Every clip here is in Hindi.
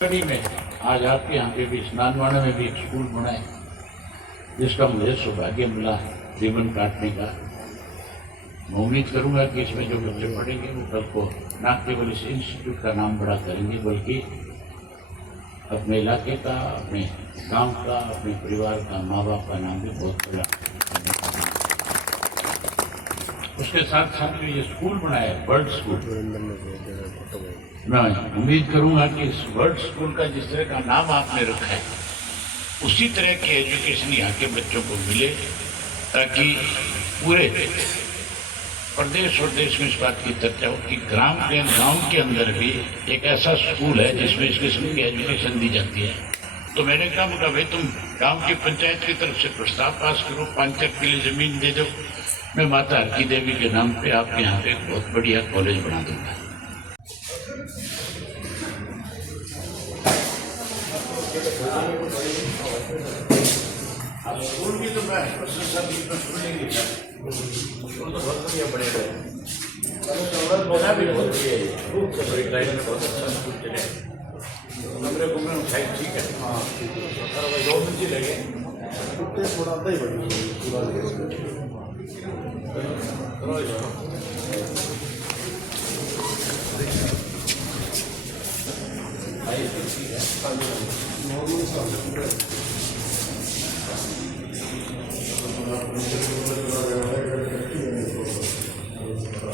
में आज आपके यहाँ पे भी स्नानवाड़ा में भी एक स्कूल बना है जिसका मुझे सौभाग्य मिला रिबन काटने का। मैं उम्मीद करूंगा कि इसमें जो बच्चे पढ़ेंगे वो कल को न केवल इस इंस्टीट्यूट का नाम बड़ा करेंगे बल्कि अपने इलाके का, अपने गांव का, अपने परिवार का, माँ बाप का नाम भी बहुत बड़ा। उसके साथ साथ में ये स्कूल बनाया है बर्ड स्कूल। मैं उम्मीद करूंगा कि इस बर्ड स्कूल का जिस तरह का नाम आपने रखा है उसी तरह की एजुकेशन यहाँ के बच्चों को मिले ताकि पूरे प्रदेश और देश में इस बात की चर्चा हो कि गांव के अंदर भी एक ऐसा स्कूल है जिसमें इस किस्म की एजुकेशन दी जाती है। तो मैंने कहा भाई तुम गांव की पंचायत की तरफ से प्रस्ताव पास करो, 5 एकड़ के लिए जमीन दे दो, मैं माता हरकी देवी के नाम पे आपके यहाँ पे बहुत बढ़िया कॉलेज बना दूंगा। अब स्कूल की तो मैं प्रशंसा की सुनेंगे स्कूल तो बहुत बढ़िया बनेगा, बना भी बहुत बढ़िया है, खूब से बड़ी लाइन में बहुत अच्छा स्कूल चले, कमरे घूमने में साइड ठीक है। हाँ 2 मंजिल लगे थोड़ा ही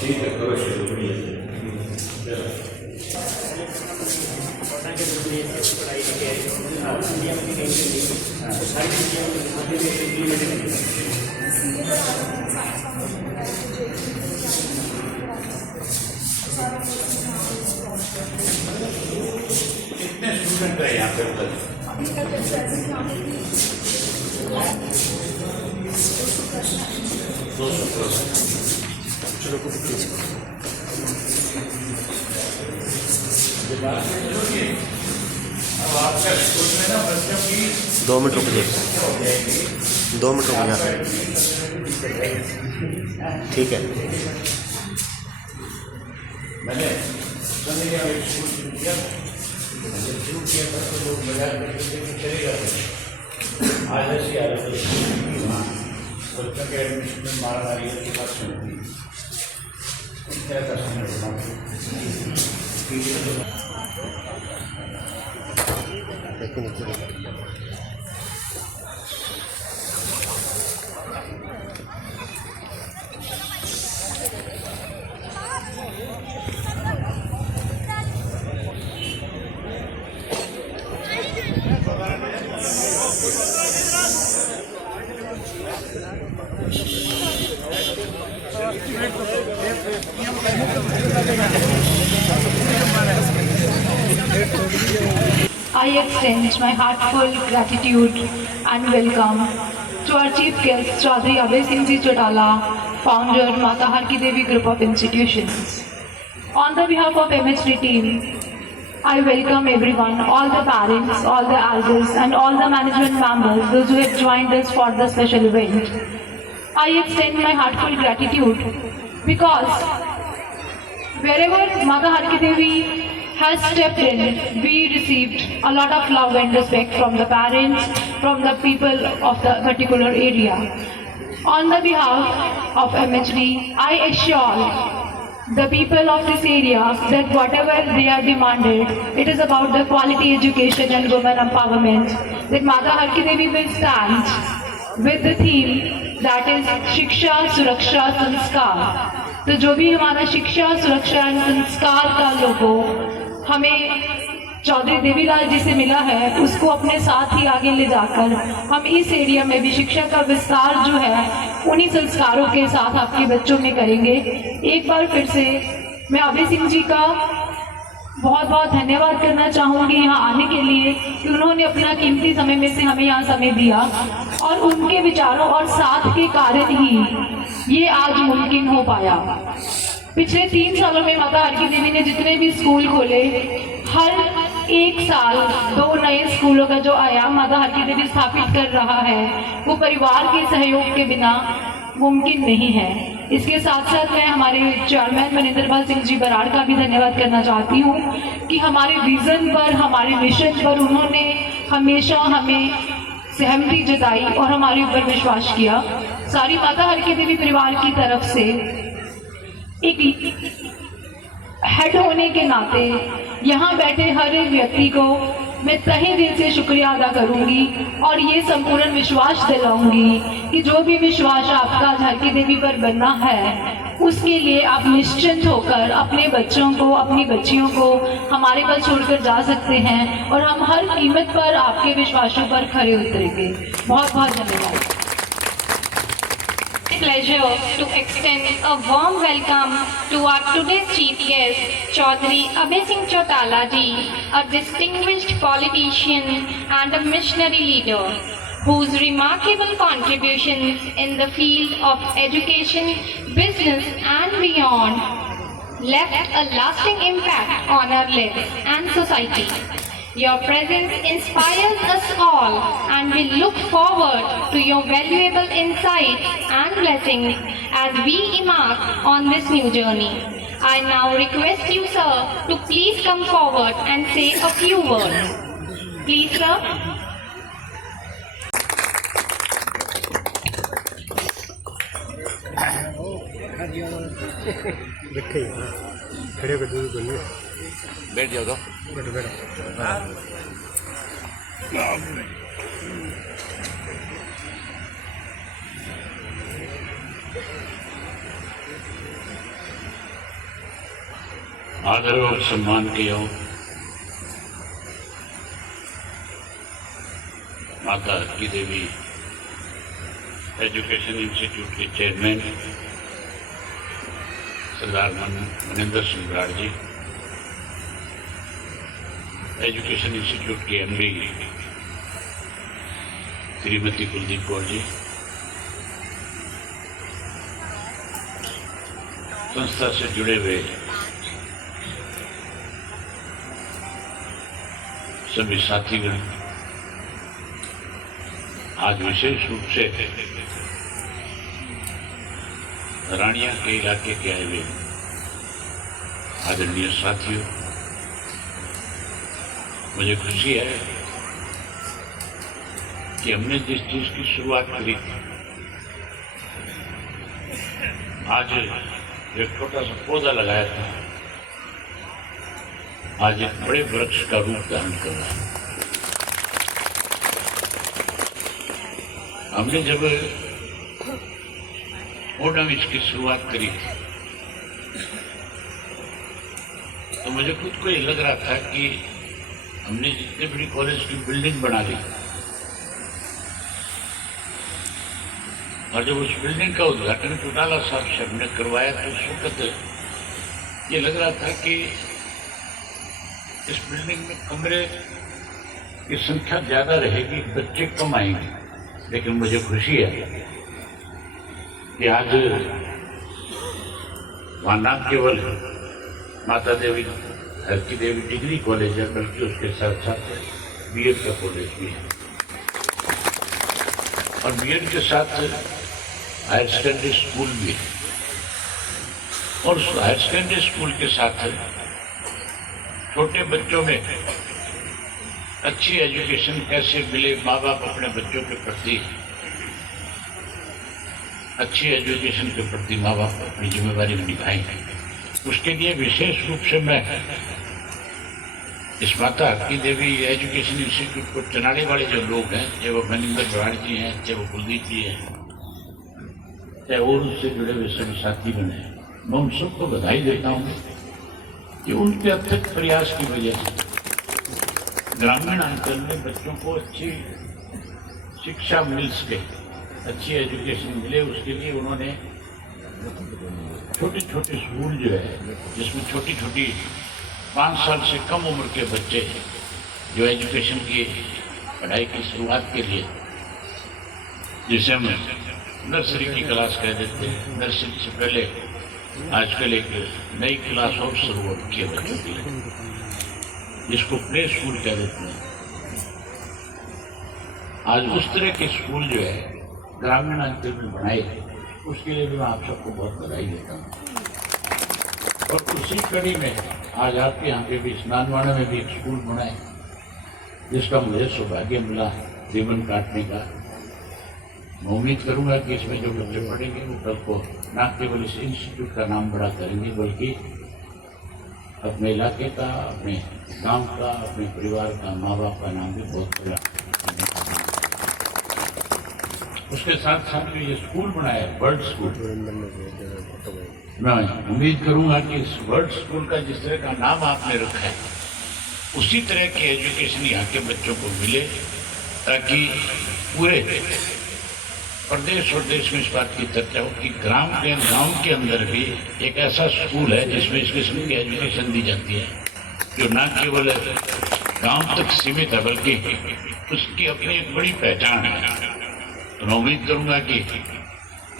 ठीक है करो कितने स्टूडेंट है यहाँ पे? चलो अब आपका स्कूल में ना बच्चों की 2 मिनट रुक जाइए, 2 मिनट रुक जाए, ठीक है। मैंने स्कूल शुरू किया था तो लोग बाजार में चले जाते थे। आज ऐसी हालत है बच्चों के एडमिशन में मारामारी की बात सुनती है का I extend my heartfelt gratitude and welcome to our chief guest, Chaudhry Abhay Singh Ji Chautala, founder, Mata Harki Devi Group of Institutions. On the behalf of MHD team, I welcome everyone, all the parents, all the elders, and all the management members, those who have joined us for the special event. I extend my heartfelt gratitude because wherever Mata Harki Devi has stepped in, we received a lot of love and respect from the parents, from the people of the particular area. On the behalf of MHD, I assure the people of this area that whatever they are demanded, it is about the quality education and women empowerment, that Mata Harki Devi will stand with the theme that is Shiksha, Suraksha, Sanskar. तो जो भी हमारा शिक्षा, सुरक्षा एवं संस्कार का लोगो हमें चौधरी देवीलाल जी से मिला है, उसको अपने साथ ही आगे ले जाकर हम इस एरिया में भी शिक्षा का विस्तार जो है उन्हीं संस्कारों के साथ आपके बच्चों में करेंगे। एक बार फिर से मैं अभय सिंह जी का बहुत बहुत धन्यवाद करना चाहूँगी यहाँ आने के लिए कि उन्होंने अपना कीमती समय में से हमें यहाँ समय दिया और उनके विचारों और साथ के कारण ही ये आज मुमकिन हो पाया। पिछले 3 सालों में माता हरकी देवी ने जितने भी स्कूल खोले, हर एक साल 2 नए स्कूलों का जो आयाम माता हरकी देवी स्थापित कर रहा है वो परिवार के सहयोग के बिना मुमकिन नहीं है। इसके साथ साथ मैं हमारे चेयरमैन मनिंदरपाल सिंह जी बराड़ का भी धन्यवाद करना चाहती हूँ कि हमारे विज़न पर, हमारे मिशन पर उन्होंने हमेशा हमें सहमति जताई और हमारे ऊपर विश्वास किया। सारी माता हरकी देवी परिवार की तरफ से एक हेड होने के नाते यहाँ बैठे हर एक व्यक्ति को मैं तहे दिल से शुक्रिया अदा करूंगी और ये संपूर्ण विश्वास दिलाऊंगी कि जो भी विश्वास आपका हरकी देवी पर बनना है उसके लिए आप निश्चिंत होकर अपने बच्चों को, अपनी बच्चियों को हमारे पास छोड़कर जा सकते हैं और हम हर कीमत पर आपके विश्वासों पर खरे उतरेंगे। बहुत बहुत धन्यवाद। Pleasure to extend a warm welcome to our today's chief guest, Chaudhary Abhay Singh Chautala ji, a distinguished politician and a missionary leader, whose remarkable contributions in the field of education, business and beyond left a lasting impact on our lives and society. Your presence inspires us all, and we look forward to your valuable insights and blessings as we embark on this new journey. I now request you, sir, to please come forward and say a few words. Please, sir. खड़े होकर दूर बोलिए। बैठ जाओ तो। बैठो बैठो। आदर और सम्मान के हो माता हरकी देवी एजुकेशन इंस्टीट्यूट के चेयरमैन सरदार मनिंदर सिंह बराड़ जी, एजुकेशन इंस्टीट्यूट के एमडी श्रीमती कुलदीप कौर जी, संस्था से जुड़े हुए सभी साथीगण, आज विशेष रूप से रानिया के इलाके के आए हुए आदरणीय साथियों, मुझे खुशी है कि हमने जिस चीज की शुरुआत करी थी, आज एक छोटा सा पौधा लगाया था, आज एक बड़े वृक्ष का रूप धारण कर रहा है। हमने जब ओडामिच की शुरुआत करी थी तो मुझे खुद को ये लग रहा था कि हमने जितनी बड़ी कॉलेज की बिल्डिंग बना ली और जब उस बिल्डिंग का उद्घाटन चौटाला साहब से हमने करवाया तो उस वक्त ये लग रहा था कि इस बिल्डिंग में कमरे की संख्या ज्यादा रहेगी, बच्चे कम आएंगे, लेकिन मुझे खुशी है कि आज वहाँ न केवल माता देवी हरकी देवी डिग्री कॉलेज है, बल्कि उसके साथ साथ बीएड का कॉलेज भी है और बीएड के साथ हायर सेकेंडरी स्कूल भी है और हायर सेकेंडरी स्कूल के साथ छोटे बच्चों में अच्छी एजुकेशन कैसे मिले, माँ बाप अपने बच्चों के प्रति अच्छी एजुकेशन के प्रति माँ बाप अपनी जिम्मेदारी निभाएंगे, उसके लिए विशेष रूप से मैं इस माता हरकी देवी एजुकेशन इंस्टीट्यूट को चलाने वाले जो लोग हैं, चाहे वो मनिंदर बराड़ जी हैं, चाहे वो कुलदीप जी हैं, चाहे और उससे जुड़े हुए सभी साथी बने, मैं उन सबको बधाई देता हूँ कि उनके अत्यंत प्रयास की वजह से ग्रामीण अंचल में बच्चों को अच्छी शिक्षा मिल सके, अच्छी एजुकेशन मिले, उसके लिए उन्होंने छोटे छोटे स्कूल जो है जिसमें छोटी छोटी 5 साल से कम उम्र के बच्चे जो एजुकेशन की पढ़ाई की शुरुआत के लिए, जिसे हम नर्सरी की क्लास कह देते हैं, नर्सरी से पहले आजकल एक नई क्लास और शुरू हो रखी है बच्चों के लिए, जिसको प्ले स्कूल कह देते हैं। आज उस तरह के स्कूल जो है ग्रामीण अंचल में बनाए उसके लिए भी मैं आप सबको बहुत बधाई देता हूँ। और उसी कड़ी में आज आपके यहाँ के भी स्नानवाड़ा में भी एक स्कूल बना है, जिसका मुझे सौभाग्य मिला रिबन काटने का। मैं उम्मीद करूंगा कि इसमें जो बच्चे पढ़ेंगे वो कल को न केवल इस इंस्टीट्यूट का नाम बड़ा करेंगे, बल्कि अपने इलाके का, अपने गांव का, अपने परिवार का, माँ बाप का नाम भी बहुत बड़ा। उसके साथ साथ में ये स्कूल बनाया है, बर्ड स्कूल। मैं उम्मीद करूंगा कि इस बर्ड स्कूल का जिस तरह का नाम आपने रखा है, उसी तरह की एजुकेशन यहाँ के बच्चों को मिले, ताकि पूरे प्रदेश और देश में इस बात की चर्चा हो कि गांव के अंदर भी एक ऐसा स्कूल है जिसमें इस किस्म की एजुकेशन दी जाती है, जो न केवल गांव तक सीमित है बल्कि उसकी अपनी एक बड़ी पहचान है। तो मैं उम्मीद करूंगा कि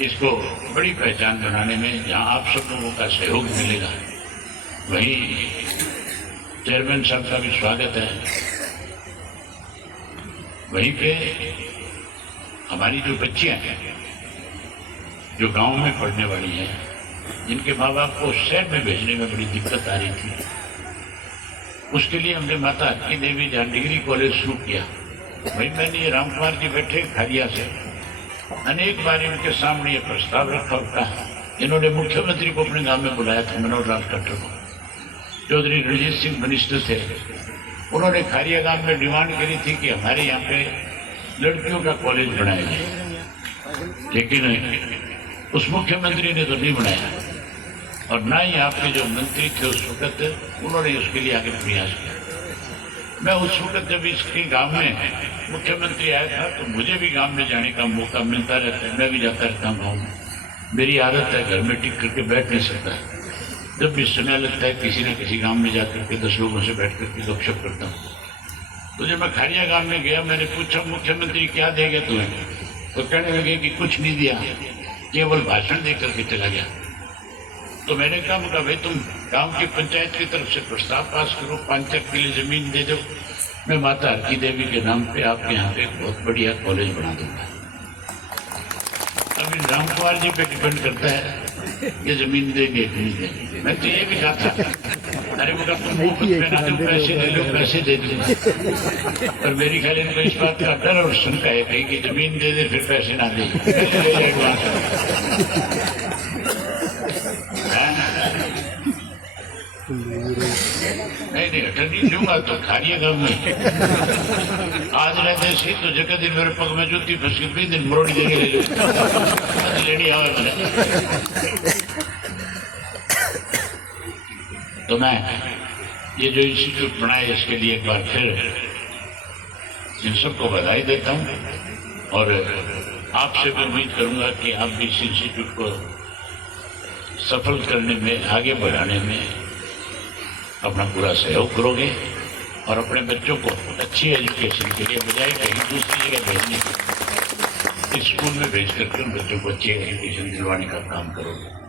इसको बड़ी पहचान बनाने में जहां आप सब लोगों का सहयोग मिलेगा, वहीं चेयरमैन साहब का भी स्वागत है। वहीं पे हमारी जो बच्चियां हैं, जो गांव में पढ़ने वाली हैं, जिनके माँ बाप को शहर में भेजने में बड़ी दिक्कत आ रही थी, उसके लिए हमने माता हरकी देवी जहाँ डिग्री कॉलेज शुरू किया। वही मैंने ये रामकुमार जी बैठे खारिया से अनेक बार इनके सामने ये प्रस्ताव रखा था। इन्होंने मुख्यमंत्री को अपने गांव में बुलाया था, मनोहर लाल खट्टर को। चौधरी रणजीत सिंह मिनिस्टर थे, उन्होंने खारिया गांव में डिमांड करी थी कि हमारे यहाँ पे लड़कियों का कॉलेज बनाया जाए, लेकिन उस मुख्यमंत्री ने तो नहीं बनाया, और ना ही आपके जो मंत्री थे उस वक्त उन्होंने उसके लिए आगे प्रयास किया। मैं उस वक्त जब इसके गांव में मुख्यमंत्री आया था तो मुझे भी गांव में जाने का मौका मिलता रहता है, मैं भी जाता रहता हूँ गाँव में। मेरी आदत है, घर में टिक करके बैठ नहीं सकता, जब भी समय लगता है किसी न किसी गांव में जाकर के 10 लोगों से बैठ करके गपशप करता हूँ। तो जब मैं खारिया गांव में गया, मैंने पूछा मुख्यमंत्री क्या देगा तुम्हें, तो कहने लगे कि कुछ नहीं दिया, केवल भाषण दे करके चला गया। तो मैंने कहा भाई तुम गांव की पंचायत की तरफ से प्रस्ताव पास करो, 5 एकड़ के लिए जमीन दे दो, मैं माता हरकी देवी के नाम पे आपके यहाँ पे एक बहुत बढ़िया कॉलेज बना दूंगा। अभी रामकुमार जी पे डिपेंड करता है ये जमीन देंगे कि नहीं देंगे। मैं तो ये भी कहा था, अरे मुझे तुम मुफ्त में ना दो, पैसे ले लो, पैसे दे दो। पर मेरी ख्याल इनको इस बात का डर और शंका है कहीं कि जमीन दे दे फिर पैसे ना दे, नहीं अटर्नी दूंगा तो खारिया गांव में आज रहते सी तो जगह दिन मेरे पग में जूती फंस के 20 दिन मरोड़ी देके ले लेनी आवे मैंने। तो मैं ये जो इंस्टीट्यूट बनाए इसके लिए एक बार फिर इन सबको बधाई देता हूँ, और आपसे भी उम्मीद करूंगा कि आप भी इस इंस्टीट्यूट को सफल करने में, आगे बढ़ाने में अपना पूरा सहयोग करोगे, और अपने बच्चों को अच्छी एजुकेशन के लिए बजाय कहीं दूसरी जगह भेजने के, इस स्कूल में भेज करके उन बच्चों को अच्छी एजुकेशन दिलवाने का काम करोगे।